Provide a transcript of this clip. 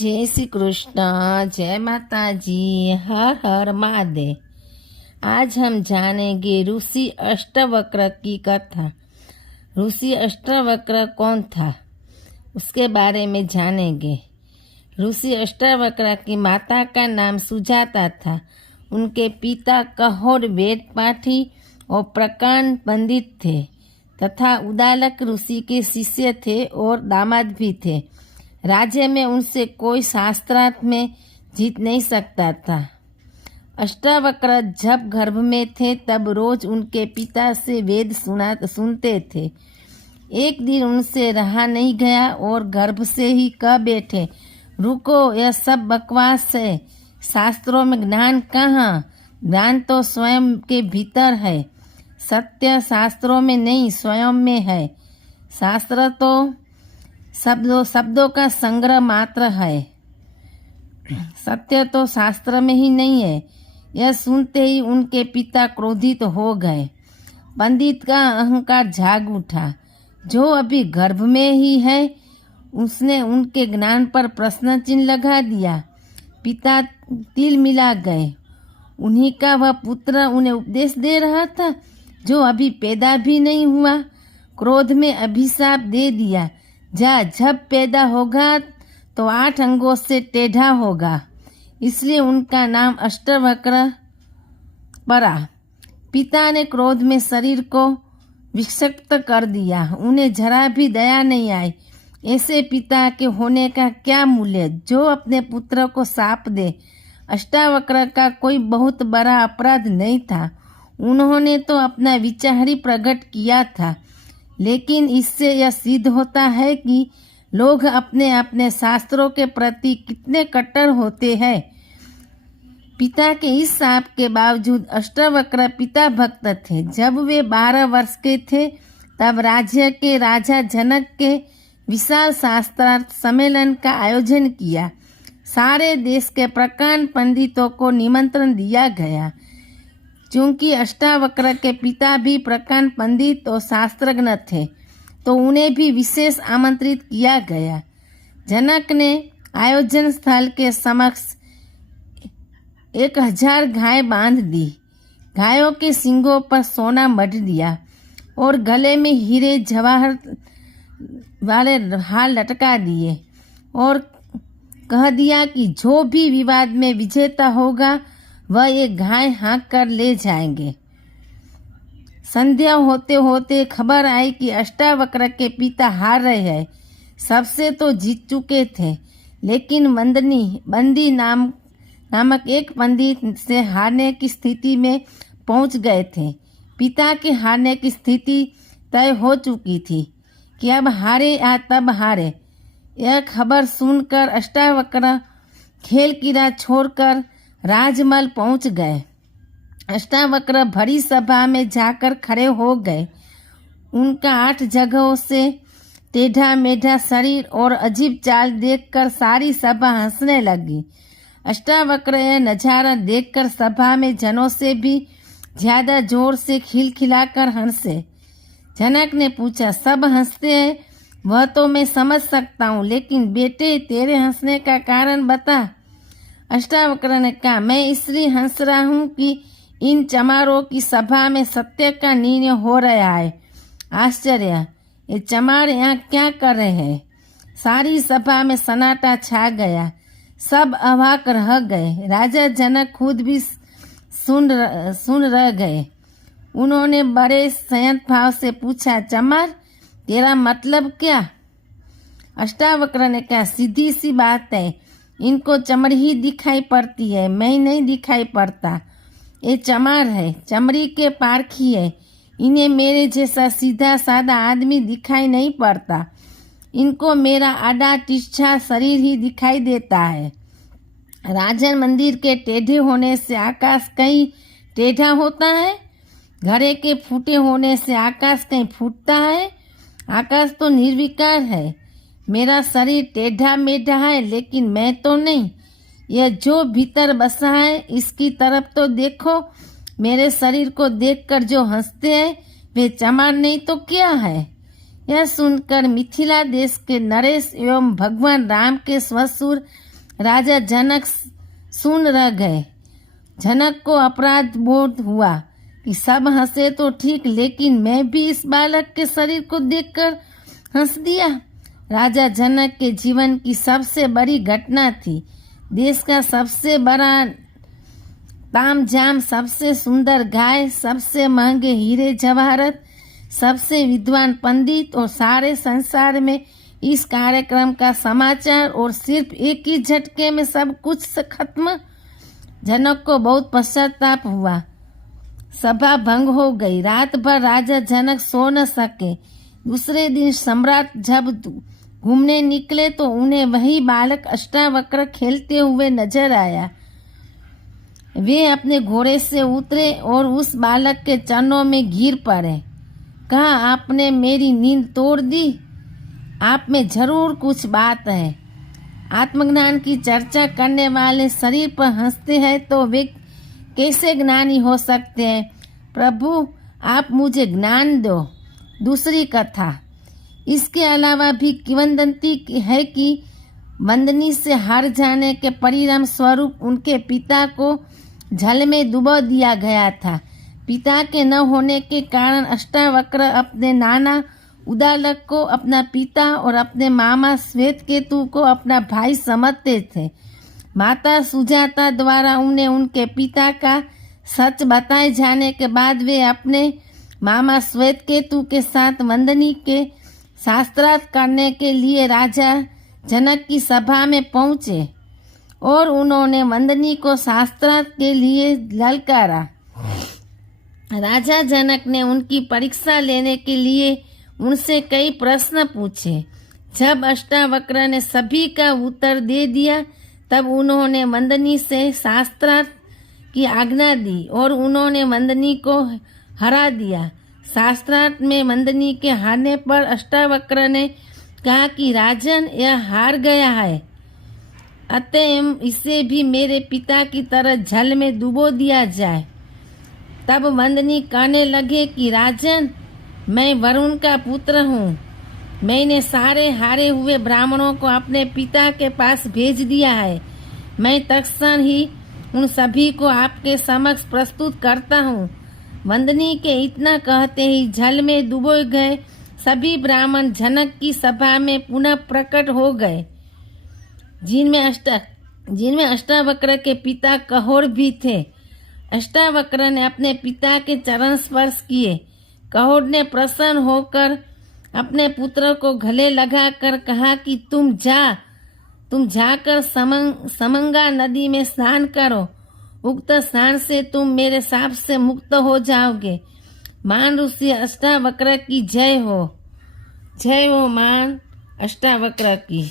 जय श्री कृष्ण, जय माता जी, हर हर महादेव। आज हम जानेंगे ऋषि अष्टवक्र की कथा। ऋषि अष्टवक्र कौन था उसके बारे में जानेंगे। ऋषि अष्टवक्र की माता का नाम सुजाता था। उनके पिता कठोर वेद पाठी और प्रकांड पंडित थे तथा उदालक ऋषि के शिष्य थे और दामाद भी थे। राज्य में उनसे कोई शास्त्रार्थ में जीत नहीं सकता था। अष्टावक्र जब गर्भ में थे तब रोज उनके पिता से वेद सुनते थे। एक दिन उनसे रहा नहीं गया और गर्भ से ही कह बैठे, रुको, यह सब बकवास है। शास्त्रों में ज्ञान कहाँ? ज्ञान तो स्वयं के भीतर है। सत्य शास्त्रों में नहीं, स्वयं में है। शास्त्र तो शब्दों का संग्रह मात्र है। सत्य तो शास्त्र में ही नहीं है। यह सुनते ही उनके पिता क्रोधित हो गए। पंडित का अहंकार जाग उठा। जो अभी गर्भ में ही है उसने उनके ज्ञान पर प्रश्न चिन्ह लगा दिया। पिता तिल मिला गए। उन्हीं का वह पुत्र उन्हें उपदेश दे रहा था जो अभी पैदा भी नहीं हुआ। क्रोध में अभिशाप दे दिया, जा, जब पैदा होगा तो 8 अंगों से टेढ़ा होगा। इसलिए उनका नाम अष्टवक्र पड़ा। पिता ने क्रोध में शरीर को विक्षिप्त कर दिया। उन्हें जरा भी दया नहीं आई। ऐसे पिता के होने का क्या मूल्य जो अपने पुत्र को शाप दे। अष्टावक्र का कोई बहुत बड़ा अपराध नहीं था। उन्होंने तो अपना विचार ही प्रकट किया था, लेकिन इससे यह सिद्ध होता है कि लोग अपने अपने शास्त्रों के प्रति कितने कट्टर होते हैं। पिता के इस शाप के बावजूद अष्टावक्र पिता भक्त थे। जब वे 12 वर्ष के थे तब राज्य के राजा जनक के विशाल शास्त्रार्थ सम्मेलन का आयोजन किया। सारे देश के प्रकांड पंडितों को निमंत्रण दिया गया। चूंकि अष्टावक्र के पिता भी प्रकांड पंडित और शास्त्रज्ञ थे तो उन्हें भी विशेष आमंत्रित किया गया। जनक ने आयोजन स्थल के समक्ष 1000 गाय बांध दी। गायों के सींगों पर सोना मढ़ दिया और गले में हीरे जवाहर वाले हार लटका दिए और कह दिया कि जो भी विवाद में विजेता होगा वह एक गाय हाँक कर ले जाएंगे। संध्या होते होते खबर आई कि अष्टावक्र के पिता हार रहे हैं। सबसे तो जीत चुके थे, लेकिन बंदी नामक एक पंडित से हारने की स्थिति में पहुंच गए थे। पिता के हारने की स्थिति तय हो चुकी थी कि अब हारे या तब हारे। यह खबर सुनकर अष्टावक्र खेल कीड़ा छोड़कर राजमहल पहुंच गए। अष्टावक्र भरी सभा में जाकर खड़े हो गए। उनका 8 जगहों से टेढ़ा मेढ़ा शरीर और अजीब चाल देखकर सारी सभा हंसने लगी। अष्टावक्र यह नजारा देखकर सभा में जनों से भी ज्यादा जोर से खिलखिलाकर हंसे। जनक ने पूछा, सब हंसते हैं वह तो मैं समझ सकता हूँ, लेकिन बेटे तेरे हंसने का कारण बता। अष्टावक्र ने कहा, मैं इसलिए हंस रहा हूँ कि इन चमारों की सभा में सत्य का निर्णय हो रहा है। आश्चर्य, ये चमार यहाँ क्या कर रहे हैं? सारी सभा में सन्नाटा छा गया। सब अवाक रह गए। राजा जनक खुद भी सुन रह गए। उन्होंने बड़े संयत भाव से पूछा, चमार तेरा मतलब क्या? अष्टावक्र ने कहा, सीधी सी बात है, इनको चमड़ी ही दिखाई पड़ती है, मैं नहीं दिखाई पड़ता। ये चमार है, चमड़ी के पारखी है। इन्हें मेरे जैसा सीधा साधा आदमी दिखाई नहीं पड़ता। इनको मेरा आधा तिरछा शरीर ही दिखाई देता है। राजन मंदिर के टेढ़े होने से आकाश कहीं टेढ़ा होता है? घड़े के फूटे होने से आकाश कहीं फूटता है? आकाश तो निर्विकार है। मेरा शरीर टेढ़ा मेढ़ा है, लेकिन मैं तो नहीं। यह जो भीतर बसा है इसकी तरफ तो देखो। मेरे शरीर को देखकर जो हंसते हैं वे चमार नहीं तो क्या है? यह सुनकर मिथिला देश के नरेश एवं भगवान राम के ससुर राजा जनक सुन रह गए। जनक को अपराध बोध हुआ कि सब हंसे तो ठीक, लेकिन मैं भी इस बालक के शरीर को देखकर हंस दिया। राजा जनक के जीवन की सबसे बड़ी घटना थी। देश का सबसे बड़ा तामझाम, सबसे सुंदर गाय, सबसे महंगे हीरे जवाहरत, सबसे विद्वान पंडित और सारे संसार में इस कार्यक्रम का समाचार, और सिर्फ एक ही झटके में सब कुछ से खत्म। जनक को बहुत पश्चाताप हुआ। सभा भंग हो गई। रात भर राजा जनक सो न सके। दूसरे दिन सम्राट जब घूमने निकले तो उन्हें वही बालक अष्टावक्र खेलते हुए नजर आया। वे अपने घोड़े से उतरे और उस बालक के चरणों में गिर पड़े। कहा, आपने मेरी नींद तोड़ दी। आप में जरूर कुछ बात है। आत्मज्ञान की चर्चा करने वाले शरीर पर हंसते हैं तो वे कैसे ज्ञानी हो सकते हैं? प्रभु, आप मुझे ज्ञान दो। दूसरी कथा। इसके अलावा भी किंवदंती है कि मंदनी से हार जाने के परिणाम स्वरूप उनके पिता को जल में डुबो दिया गया था। पिता के न होने के कारण अष्टावक्र अपने नाना उदालक को अपना पिता और अपने मामा श्वेतकेतु को अपना भाई समझते थे। माता सुजाता द्वारा उन्हें उनके पिता का सच बताए जाने के बाद वे अपने मामा श्वेतकेतु के साथ मंदनी के शास्त्रार्थ करने के लिए राजा जनक की सभा में पहुंचे और उन्होंने मंदनी को शास्त्रार्थ के लिए ललकारा। राजा जनक ने उनकी परीक्षा लेने के लिए उनसे कई प्रश्न पूछे। जब अष्टावक्र ने सभी का उत्तर दे दिया तब उन्होंने मंदनी से शास्त्रार्थ की आज्ञा दी और उन्होंने मंदनी को हरा दिया। शास्त्रार्थ में मंदनी के हारने पर अष्टावक्र ने कहा कि राजन, यह हार गया है, अतएव इसे भी मेरे पिता की तरह जल में डुबो दिया जाए। तब मंदनी कहने लगे कि राजन, मैं वरुण का पुत्र हूँ। मैंने सारे हारे हुए ब्राह्मणों को अपने पिता के पास भेज दिया है। मैं तत्क्षण ही उन सभी को आपके समक्ष प्रस्तुत करता हूँ। मंदनी के इतना कहते ही जल में डूबे गए सभी ब्राह्मण जनक की सभा में पुनः प्रकट हो गए, जिनमें अष्टावक्र के पिता कहोर भी थे। अष्टावक्र ने अपने पिता के चरण स्पर्श किए। कहोर ने प्रसन्न होकर अपने पुत्र को गले लगाकर कहा कि तुम जाकर समंगा नदी में स्नान करो। उक्त स्नान से तुम मेरे शाप से मुक्त हो जाओगे। मान ऋषि अष्टावक्र की जय हो। जय हो मान अष्टावक्र की।